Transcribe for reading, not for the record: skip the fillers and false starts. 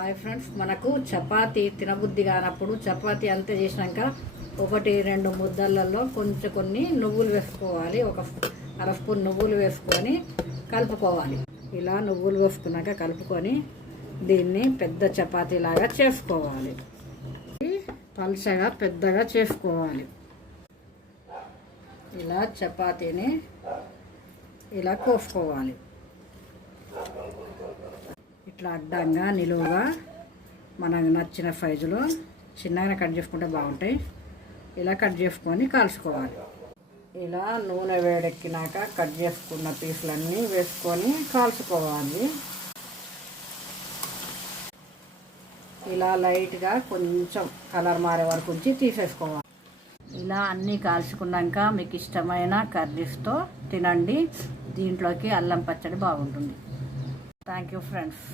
Hi friends, మనకు చపాతీ తినబుద్ధి కానప్పుడు చపాతీ అంతా చేసినాక 1-2 ముద్దలలో కొన్ని నువ్వులు వేసుకోవాలి. ఒక అర స్పూన్ నువ్వులు వేసుకొని కలుపుకోవాలి. ఇలా నువ్వులు వేసుకున్నాక కలుపుకొని దీన్ని పెద్ద చపాతీ లాగా చేసుకోవాలి. పల్చగా పెద్దగా చేసుకోవాలి. ఇలా చపాతీని ఇలా కోసుకోవాలి. ఇట్లా అడ్డంగా నిలువుగా మనకు నచ్చిన సైజులో చిన్నగా కట్ చేసుకుంటే బాగుంటాయి. ఇలా కట్ చేసుకొని కాల్చుకోవాలి. ఇలా నూనె వేడెక్కినాక కట్ చేసుకున్న పీసులన్నీ వేసుకొని కాల్చుకోవాలి. ఇలా లైట్గా కొంచెం కలర్ మారే వరకు ఉంచి తీసేసుకోవాలి. ఇలా అన్నీ కాల్చుకున్నాక మీకు ఇష్టమైన కర్రీస్తో తినండి. దీంట్లోకి అల్లం పచ్చడి బాగుంటుంది. Thank you friends.